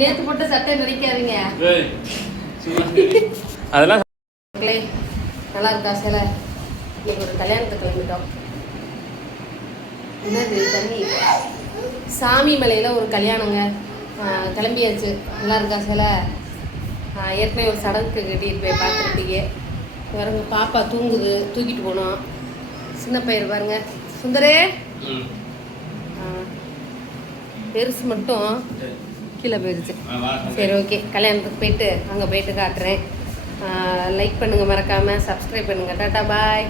நேத்து போட்ட சட்டை நினைக்காதீங்க. அதெல்லாம் நல்லா இருக்கா சேலை? இன்னைக்கு ஒரு கல்யாணத்துக்கு கிளம்பிட்டோம். என்னது தண்ணி? சாமி மலையில் ஒரு கல்யாணங்க, கிளம்பியாச்சு. நல்லா இருக்கா சேலை? ஏற்கனவே ஒரு சடங்குக்கு கட்டிட்டு போய் பார்த்துருப்பீங்க. பாருங்க பாப்பா தூங்குது, தூக்கிட்டு போனோம். சின்ன பையன் பாருங்க சுந்தரே. பெருசு மட்டும் கீழே போயிடுச்சு. சரி ஓகே, கல்யாணத்துக்கு போயிட்டு அங்கே போயிட்டு காட்டுறேன். லைக் பண்ணுங்கள், மறக்காமல் சப்ஸ்கிரைப் பண்ணுங்கள். டாட்டா பாய்.